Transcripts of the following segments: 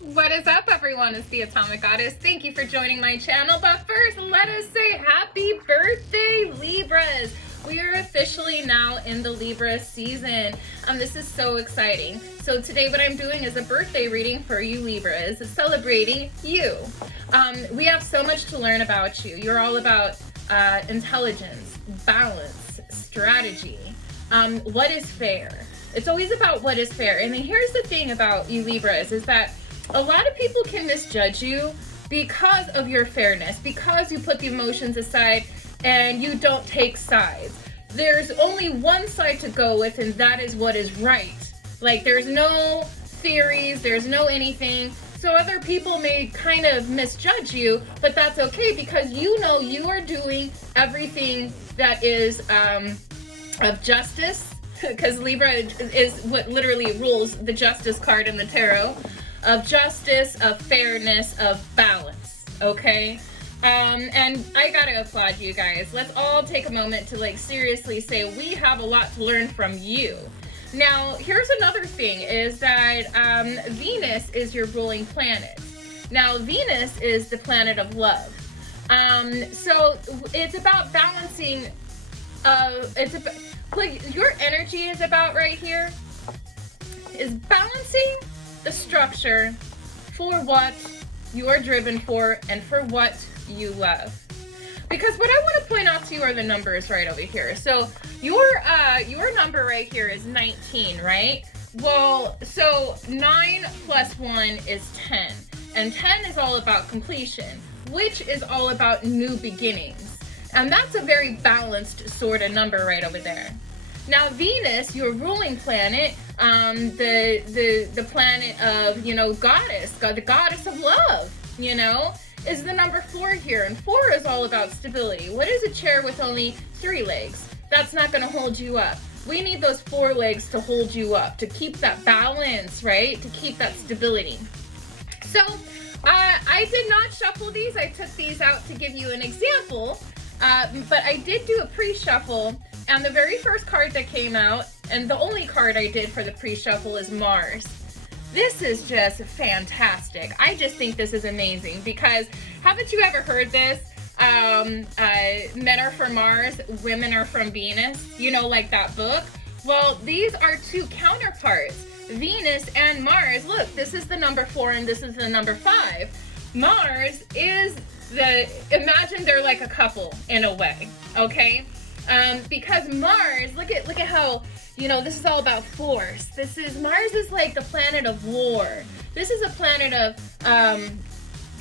What is up, everyone? It's the Atomic Goddess. Thank you for joining my channel. But first, let us say happy birthday, Libras. We are officially now in the Libra season. This is so exciting. So today what I'm doing is a birthday reading for you Libras, celebrating you. We have so much to learn about you. You're all about intelligence, balance, strategy. What is fair? It's always about what is fair. And then here's the thing about you Libras is that a lot of people can misjudge you because of your fairness, because you put the emotions aside and you don't take sides. There's only one side to go with, and that is what is right. Like, there's no theories, there's no anything. So other people may kind of misjudge you, but that's okay because you know you are doing everything that is of justice, because Libra is what literally rules the justice card in the tarot. Of justice, of fairness, of balance, okay? And I gotta applaud you guys. Let's all take a moment to seriously say we have a lot to learn from you. Now, here's another thing is that Venus is your ruling planet. Now, Venus is the planet of love. So it's about balancing, your energy is about right here, is balancing the structure for what you are driven for and for what you love. Because what I want to point out to you are the numbers right over here. So your number right here is 19, right? Well, so 9 plus 1 is 10. And 10 is all about completion, which is all about new beginnings. And that's a very balanced sort of number right over there. Now, Venus, your ruling planet, the planet of, goddess, the goddess of love, is the number 4 here. And 4 is all about stability. What is a chair with only 3 legs? That's not going to hold you up. We need those 4 legs to hold you up, to keep that balance, right? To keep that stability. So, I did not shuffle these. I took these out to give you an example. But I did do a pre-shuffle. And the very first card that came out, and the only card I did for the pre-shuffle, is Mars. This is just fantastic. I just think this is amazing because haven't you ever heard this? Men are from Mars, women are from Venus, like that book. Well, these are two counterparts, Venus and Mars. Look, this is the number 4 and this is the number 5. Mars is imagine they're like a couple in a way, okay? Because Mars, look at how, this is all about force. Mars is like the planet of war. This is a planet of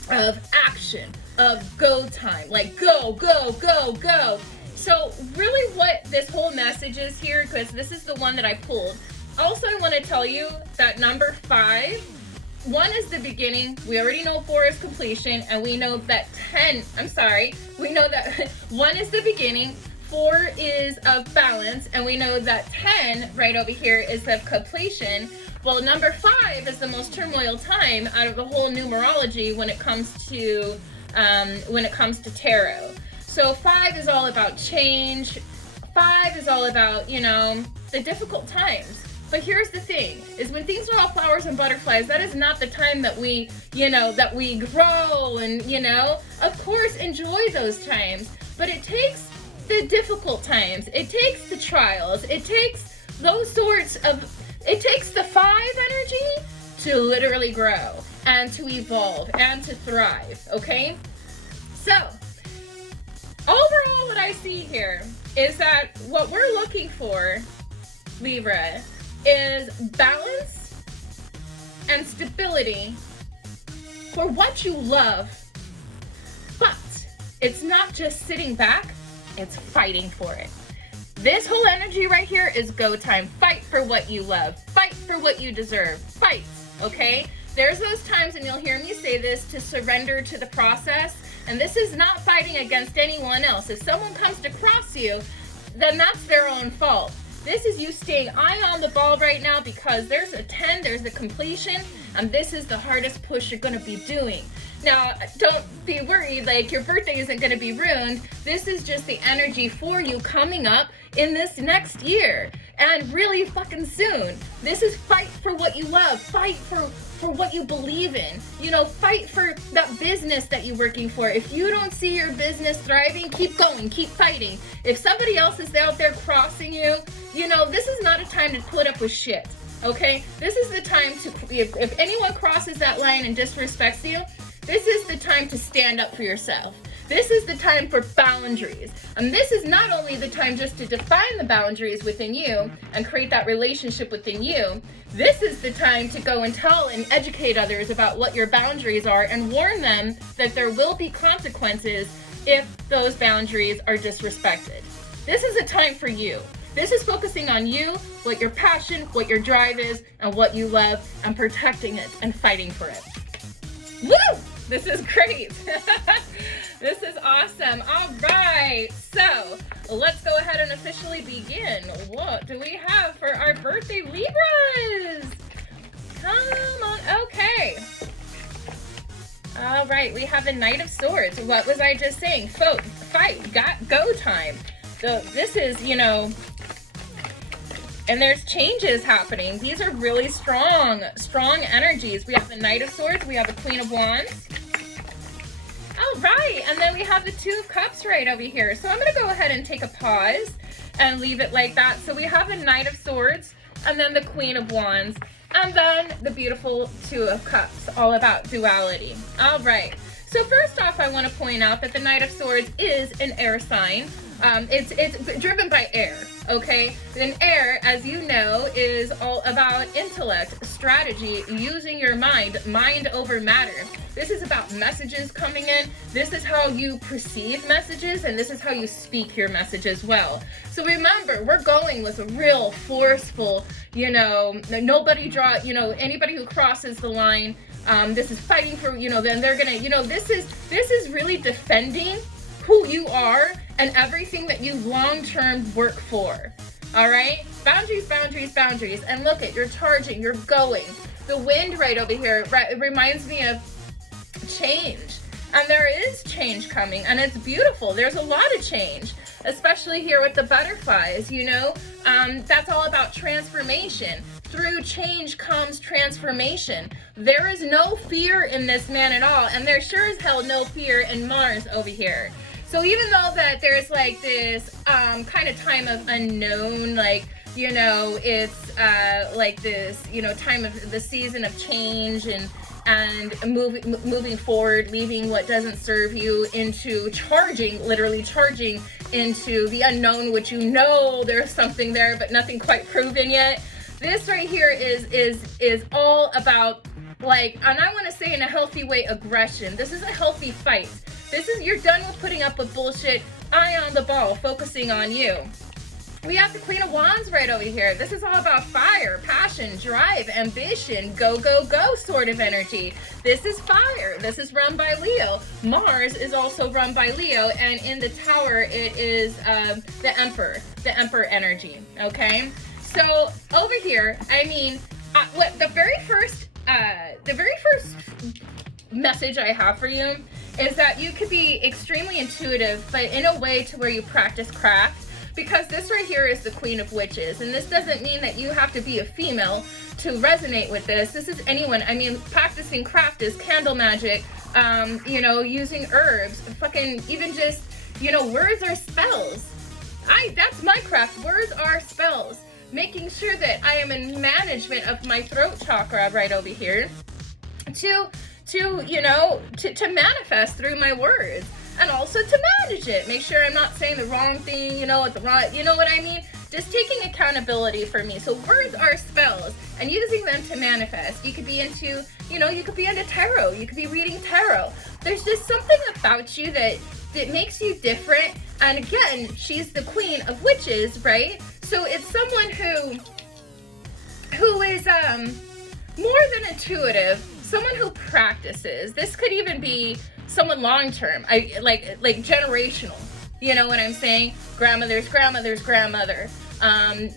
action, of go time, like go, go, go, go. So really what this whole message is here, because this is the one that I pulled. Also, I want to tell you that number 5, 1 is the beginning. We already know 4 is completion, and we know that we know that 1 is the beginning, 4 is of balance, and we know that 10 right over here is of completion. Well, number 5 is the most turmoil time out of the whole numerology when it comes to tarot. So 5 is all about change. 5 is all about, the difficult times. But here's the thing, is when things are all flowers and butterflies, that is not the time that we, that we grow and, of course, enjoy those times. But it takes the difficult times, it takes the trials, it takes it takes the 5 energy to literally grow and to evolve and to thrive, okay? So, overall what I see here is that what we're looking for, Libra, is balance and stability for what you love, but it's not just sitting back, it's fighting for it. This whole energy right here is go time. Fight for what you love. Fight for what you deserve. Fight, okay? There's those times, and you'll hear me say this, to surrender to the process. And this is not fighting against anyone else. If someone comes to cross you, then that's their own fault. This is you staying eye on the ball right now because there's a 10, there's a completion, and this is the hardest push you're going to be doing. Now, don't be worried, your birthday isn't going to be ruined. This is just the energy for you coming up in this next year. And really fucking soon. This is fight for what you love. Fight for for what you believe in. You know, fight for that business that you're working for. If you don't see your business thriving, keep going, keep fighting. If somebody else is out there crossing you, you know, this is not a time to put up with shit, okay? This is the time to, if anyone crosses that line and disrespects you, this is the time to stand up for yourself. This is the time for boundaries. And this is not only the time just to define the boundaries within you and create that relationship within you, this is the time to go and tell and educate others about what your boundaries are and warn them that there will be consequences if those boundaries are disrespected. This is a time for you. This is focusing on you, what your passion, what your drive is, and what you love, and protecting it and fighting for it. Woo! This is great. This is awesome. All right, so let's go ahead and officially begin. What do we have for our birthday Libras? Come on, okay. All right, we have the Knight of Swords. What was I just saying? Fight, go time. So this is, you know, and there's changes happening. These are really strong energies. We have the Knight of Swords, we have the Queen of Wands. All right, and then we have the Two of Cups right over here. So I'm gonna go ahead and take a pause and leave it like that. So we have the Knight of Swords, and then the Queen of Wands, and then the beautiful Two of Cups, all about duality. All right, so first off, I wanna point out that the Knight of Swords is an air sign. It's driven by air, okay? And air, as you know, is all about intellect, strategy, using your mind over matter. This is about messages coming in. This is how you perceive messages, and this is how you speak your message as well. So remember, we're going with a real forceful, you know, nobody draw, you know, anybody who crosses the line, this is fighting for, you know, then they're gonna, you know, this is really defending who you are and everything that you long-term work for. All right, boundaries, boundaries, boundaries. And look at, you're charging, you're going. The wind right over here, right, it reminds me of change. And there is change coming, and it's beautiful. There's a lot of change, especially here with the butterflies, you know. That's all about transformation. Through change comes transformation. There is no fear in this man at all, and there's sure as hell no fear in Mars over here. So even though that there's like this kind of time of unknown, like, you know, it's like this, you know, time of the season of change and moving forward, leaving what doesn't serve you into charging, literally charging into the unknown, which you know there's something there, but nothing quite proven yet. This right here is all about, like, and I want to say in a healthy way, aggression. This is a healthy fight. This is, you're done with putting up with bullshit. Eye on the ball, focusing on you. We have the Queen of Wands right over here. This is all about fire, passion, drive, ambition, go, go, go sort of energy. This is fire. This is run by Leo. Mars is also run by Leo, and in the tower, it is the Emperor energy, okay? So over here, I mean, what the very first message I have for you is that you could be extremely intuitive, but in a way to where you practice craft. Because this right here is the Queen of Witches, and this doesn't mean that you have to be a female to resonate with this. This is anyone. I mean, practicing craft is candle magic, you know, using herbs, fucking even just, you know, words are spells. That's my craft. Words are spells. Making sure that I am in management of my throat chakra right over here to you know, to manifest through my words. And also to manage it. Make sure I'm not saying the wrong thing, you know, at the right, you know what I mean? Just taking accountability for me. So words are spells and using them to manifest. You could be into, you know, you could be into tarot. You could be reading tarot. There's just something about you that makes you different. And again, she's the Queen of Witches, right? So it's someone who is more than intuitive, someone who practices. This could even be someone long-term, like generational, you know what I'm saying? Grandmother's grandmother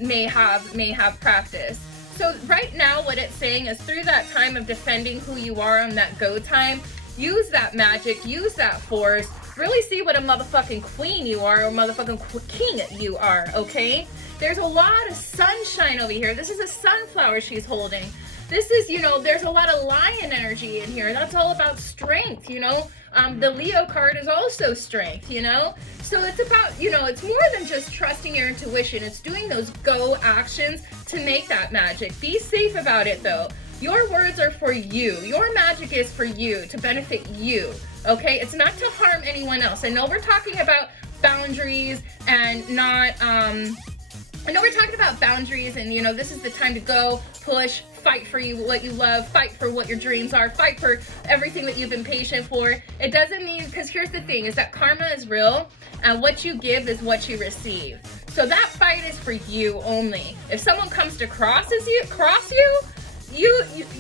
may have practice. So right now what it's saying is through that time of defending who you are on that go time, use that magic, use that force, really see what a motherfucking queen you are or motherfucking king you are, okay? There's a lot of sunshine over here. This is a sunflower she's holding. This is, you know, there's a lot of lion energy in here. That's all about strength, you know. The Leo card is also strength, you know. So it's about, you know, it's more than just trusting your intuition. It's doing those go actions to make that magic. Be safe about it though. Your words are for you. Your magic is for you, to benefit you, okay? It's not to harm anyone else. I know we're talking about boundaries and not, I know we're talking about boundaries and, you know, this is the time to go, push, fight for what you love, fight for what your dreams are, fight for everything that you've been patient for. It doesn't mean, because here's the thing, is that karma is real and what you give is what you receive. So that fight is for you only. If someone comes to cross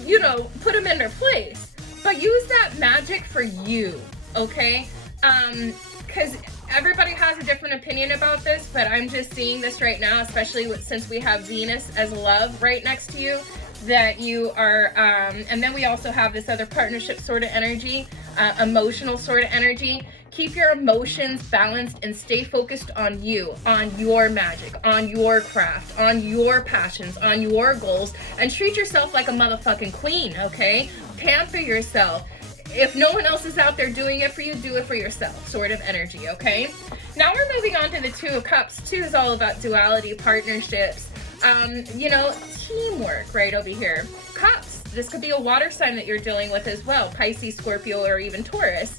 you know, put them in their place. But use that magic for you, okay? Because everybody has a different opinion about this, but I'm just seeing this right now, especially since we have Venus as love right next to you, that you are, and then we also have this other partnership sort of energy, emotional sort of energy. Keep your emotions balanced and stay focused on you, on your magic, on your craft, on your passions, on your goals, and treat yourself like a motherfucking queen, okay? Pamper yourself. If no one else is out there doing it for you, do it for yourself, sort of energy, okay? Now we're moving on to the Two of Cups. Two is all about duality, partnerships, you know, teamwork right over here. Cups, this could be a water sign that you're dealing with as well, Pisces, Scorpio, or even Taurus.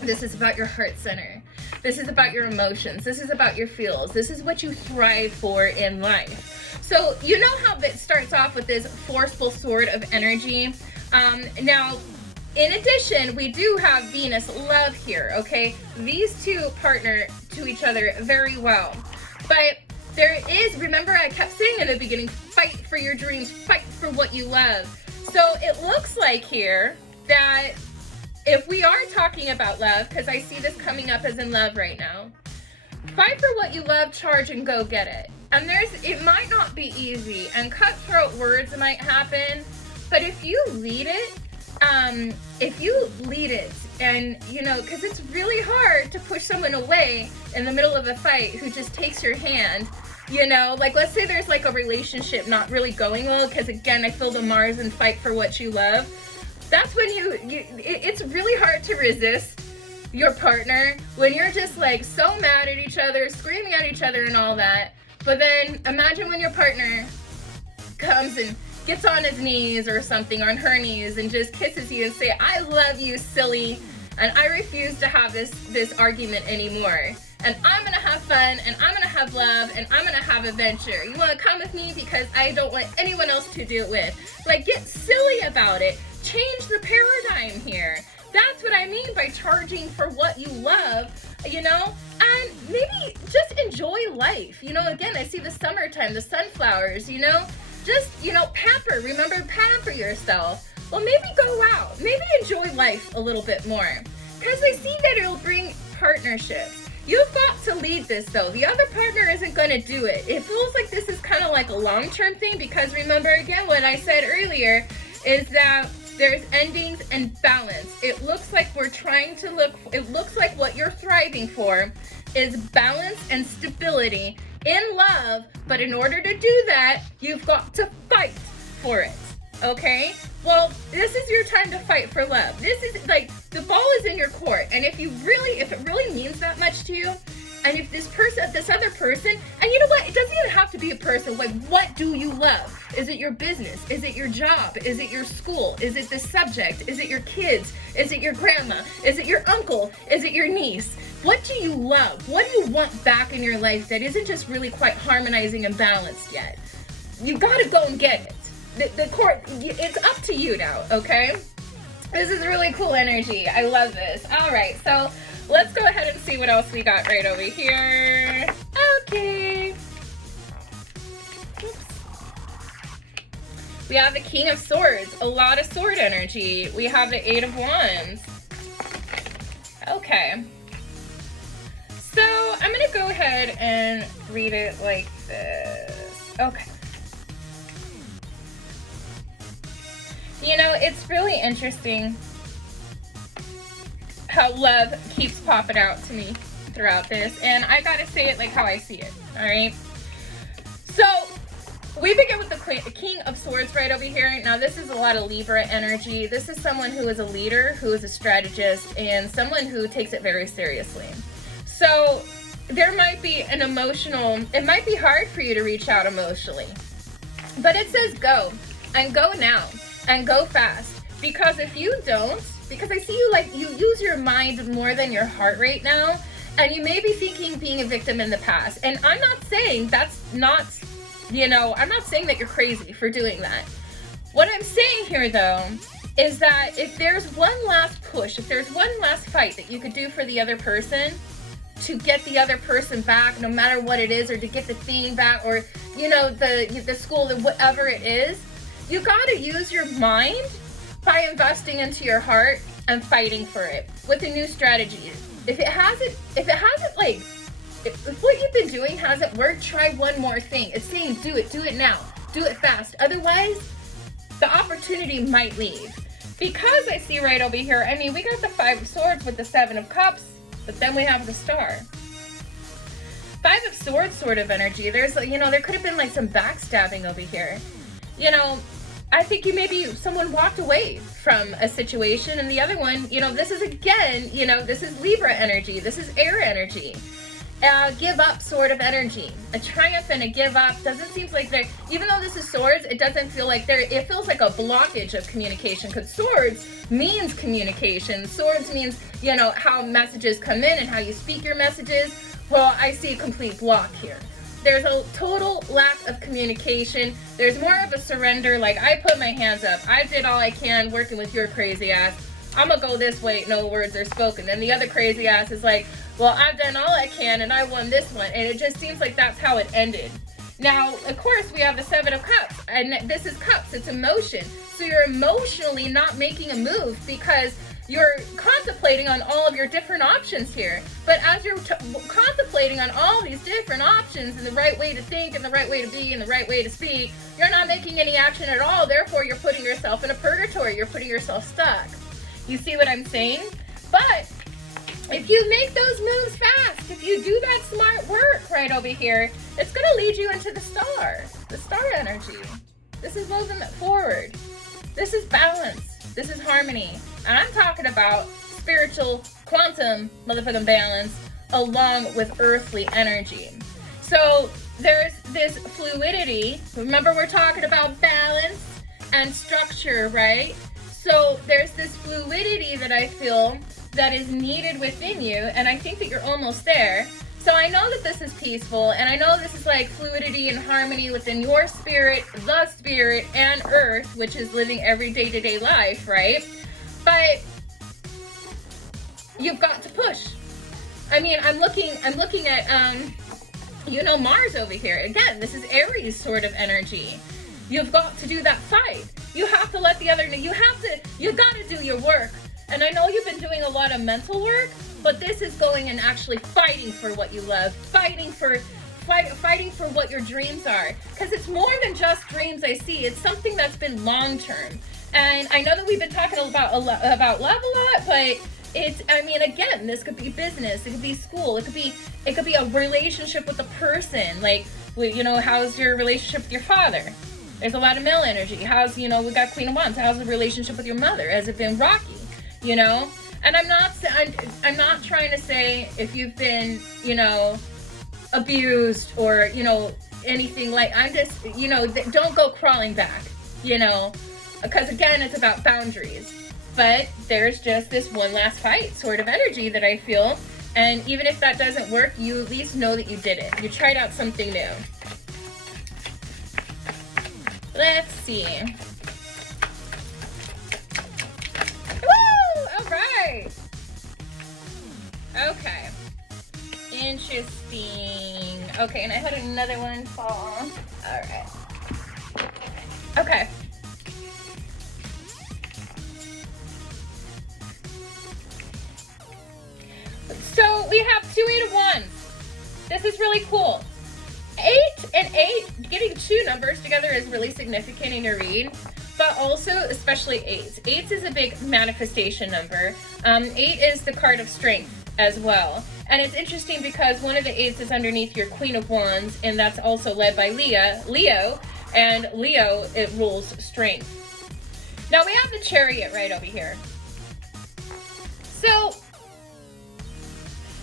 This is about your heart center. This is about your emotions. This is about your feels. This is what you thrive for in life. So you know how it starts off with this forceful sort of energy. Now, in addition, we do have Venus love here, okay? These two partner to each other very well. But there is, remember I kept saying in the beginning, fight for your dreams, fight for what you love. So it looks like here that if we are talking about love, because I see this coming up as in love right now, fight for what you love, charge and go get it. And it might not be easy, and cutthroat words might happen, but if you lead it, and, you know, because it's really hard to push someone away in the middle of a fight who just takes your hand, you know, like let's say there's like a relationship not really going well, because again, I feel the Mars and fight for what you love. That's when it's really hard to resist your partner when you're just like so mad at each other, screaming at each other and all that. But then imagine when your partner comes and gets on his knees or something, on her knees, and just kisses you and say, I love you, silly, and I refuse to have this argument anymore. And I'm gonna have fun, and I'm gonna have love, and I'm gonna have adventure. You wanna come with me because I don't want anyone else to do it with. Like, get silly about it. Change the paradigm here. That's what I mean by charging for what you love, you know? And maybe just enjoy life. You know, again, I see the summertime, the sunflowers, you know? Just, you know, pamper. Remember, pamper yourself. Well, maybe go out. Maybe enjoy life a little bit more. Because I see that it'll bring partnerships. You've got to lead this, though. The other partner isn't going to do it. It feels like this is kind of like a long-term thing, because remember, again, what I said earlier is that there's endings and balance. It looks like it looks like what you're thriving for is balance and stability in love, but in order to do that, you've got to fight for it, okay? Well, this is your time to fight for love. This is like, the ball is in your court, and if it really means that much to you, and if this other person, and you know what, it doesn't even have to be a person, like, what do you love? Is it your business? Is it your job? Is it your school? Is it the subject? Is it your kids? Is it your grandma? Is it your uncle? Is it your niece? What do you love? What do you want back in your life that isn't just really quite harmonizing and balanced yet? You gotta go and get it. The court, it's up to you now, okay? This is really cool energy. I love this. All right, so let's go ahead and see what else we got right over here. Okay. Oops. We have the King of Swords, a lot of sword energy. We have the Eight of Wands. Okay. So I'm gonna go ahead and read it like this. Okay. You know, it's really interesting how love keeps popping out to me throughout this, and I gotta say it like how I see it, all right? So We begin with the King of Swords right over here. Now, this is a lot of Libra energy. This is someone who is a leader, who is a strategist, and someone who takes it very seriously. So there might be an emotional, it might be hard for you to reach out emotionally, but it says go, and go now, and go fast. Because if you don't, because I see you like you use your mind more than your heart right now, and you may be thinking being a victim in the past. And I'm not saying that's not, you know, I'm not saying that you're crazy for doing that. What I'm saying here though, is that if there's one last push, if there's one last fight that you could do for the other person, to get the other person back, no matter what it is, or to get the thing back, or, you know, the school, whatever it is, you gotta use your mind by investing into your heart and fighting for it with a new strategy. If what you've been doing hasn't worked, try one more thing. It's saying do it now, do it fast. Otherwise, the opportunity might leave. Because I see right over here, I mean, we got the 5 of Swords with the 7 of Cups, but then we have the Star. 5 of Swords sort of energy. There's, you know, there could have been like some backstabbing over here. You know, I think someone walked away from a situation, and the other one, you know, this is again, you know, this is Libra energy. This is air energy. Give up sort of energy. A triumph and a give up. Doesn't seem like there, even though this is Swords, it doesn't feel like there, it feels like a blockage of communication, because Swords means communication. Swords means, you know, how messages come in and how you speak your messages. Well, I see a complete block here. There's a total lack of communication. There's more of a surrender, like I put my hands up. I did all I can working with your crazy ass. I'm gonna go this way, no words are spoken. And the other crazy ass is like, well, I've done all I can and I won this one. And it just seems like that's how it ended. Now, of course, we have the 7 of Cups, and this is Cups, it's emotion. So you're emotionally not making a move because you're contemplating on all of your different options here. But as you're contemplating on all these different options and the right way to think and the right way to be and the right way to speak, you're not making any action at all. Therefore, you're putting yourself in a purgatory. You're putting yourself stuck. You see what I'm saying? But if you make those moves fast, if you do that smart work right over here, it's going to lead you into the Star energy. This is moving forward. This is balance. This is harmony. And I'm talking about spiritual, quantum, motherfucking balance, along with earthly energy. So there's this fluidity. Remember, we're talking about balance and structure, right? So there's this fluidity that I feel that is needed within you, and I think that you're almost there. So I know that this is peaceful, and I know this is like fluidity and harmony within your spirit, the spirit, and earth, which is living every day-to-day life, right? But you've got to push. I mean, I'm looking at, you know, Mars over here. Again, this is Aries sort of energy. You've got to do that fight. You have to let the other know. You got to do your work. And I know you've been doing a lot of mental work, but this is going and actually fighting for what you love, fighting for what your dreams are. Because it's more than just dreams, I see. It's something that's been long-term. And I know that we've been talking about love a lot, but it's, I mean, again, this could be business, it could be school, it could be a relationship with a person. Like, you know, how's your relationship with your father? There's a lot of male energy. How's, you know, we got Queen of Wands. How's the relationship with your mother? Has it been rocky? You know? And I'm not trying to say if you've been, you know, abused or, you know, anything like, I'm just, you know, don't go crawling back, you know, because again, it's about boundaries. But there's just this one last fight sort of energy that I feel. And even if that doesn't work, you at least know that you did it. You tried out something new. Let's see. Woo! All right. Okay. Interesting. Okay, and I had another one fall. All right. Okay. So we have 2 8 of Wands. This is really cool. 8 and 8, getting 2 numbers together is really significant in your read, but also especially 8s. 8s is a big manifestation number. 8 is the card of strength as well. And it's interesting because one of the 8s is underneath your Queen of Wands, and that's also led by Leo. And Leo, it rules strength. Now we have the Chariot right over here. So,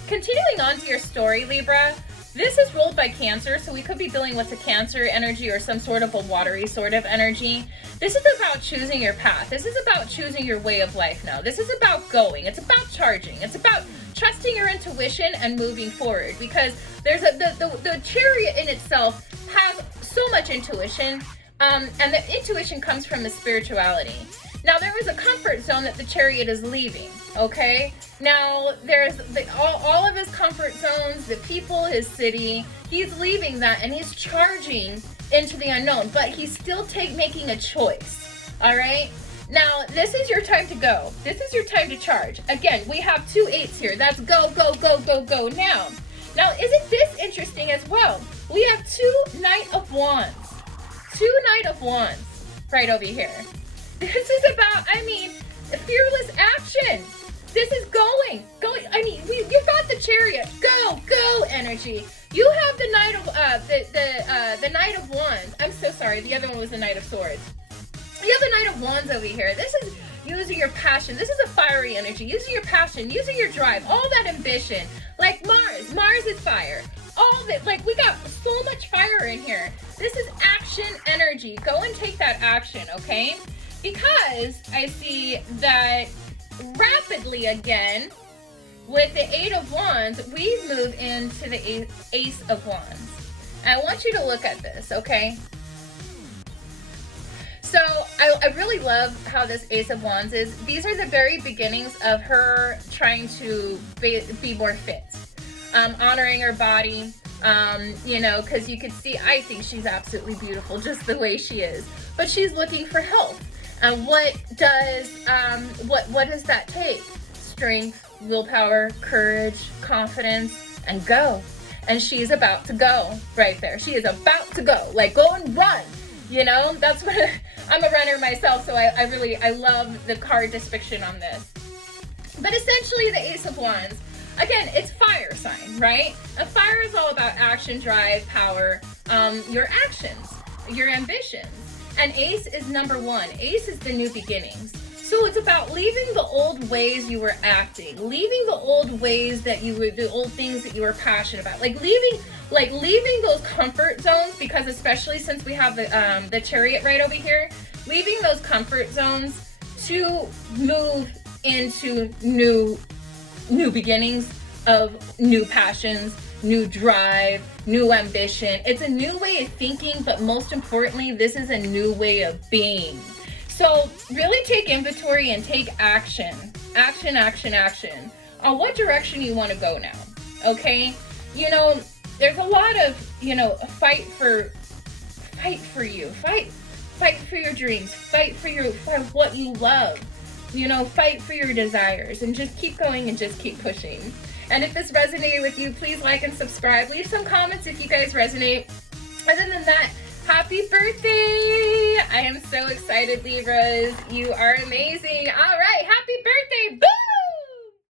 continuing on to your story, Libra, this is ruled by Cancer, so we could be dealing with a Cancer energy or some sort of a watery sort of energy. This is about choosing your path. This is about choosing your way of life now. This is about going. It's about charging. It's about trusting your intuition and moving forward, because there's the Chariot in itself has so much intuition, and the intuition comes from the spirituality. Now, there is a comfort zone that the Chariot is leaving, okay? Now, there's all of his comfort zones, the people, his city. He's leaving that, and he's charging into the unknown, but he's still making a choice, all right? Now, this is your time to go. This is your time to charge. Again, we have 2 8s here. That's go, go, go, go, go now. Now, isn't this interesting as well? We have 2 Knight of Wands. 2 Knight of Wands right over here. This is about, I mean, fearless action. This is going. I mean, you've got the Chariot, go energy. You have the Knight of the Knight of Wands. I'm so sorry. The other one was the Knight of Swords. You have the Knight of Wands over here. This is using your passion. This is a fiery energy. Using your passion, using your drive, all that ambition. Like Mars. Mars is fire. All of it. Like, we got so much fire in here. This is action energy. Go and take that action, okay? Because I see that rapidly again, with the 8 of Wands, we move into the Ace of Wands. And I want you to look at this, okay? So I really love how this Ace of Wands is. These are the very beginnings of her trying to be more fit, honoring her body, you know, because you could see, I think she's absolutely beautiful just the way she is. But she's looking for health. And what does that take? Strength, willpower, courage, confidence, and go. And she's about to go right there. She is about to go. Like, go and run. You know, that's what I'm a runner myself, so I love the card depiction on this. But essentially, the Ace of Wands, again, it's fire sign, right? And fire is all about action, drive, power, your actions, your ambitions. And Ace is number 1. Ace is the new beginnings. So it's about leaving the old ways you were acting, leaving the old ways that you were, the old things that you were passionate about, like leaving those comfort zones, because especially since we have the Chariot right over here, leaving those comfort zones to move into new beginnings of new passions, new drive, new ambition. It's a new way of thinking, but most importantly, this is a new way of being. So really take inventory and take action. Action, action, action on what direction you want to go now, okay? You know, there's a lot of, you know, fight for you. Fight for your dreams. Fight for what you love. You know, fight for your desires, and just keep going and just keep pushing. And if this resonated with you, please like and subscribe. Leave some comments if you guys resonate. Other than that, happy birthday! I am so excited, Libras. You are amazing. All right, happy birthday! Boo!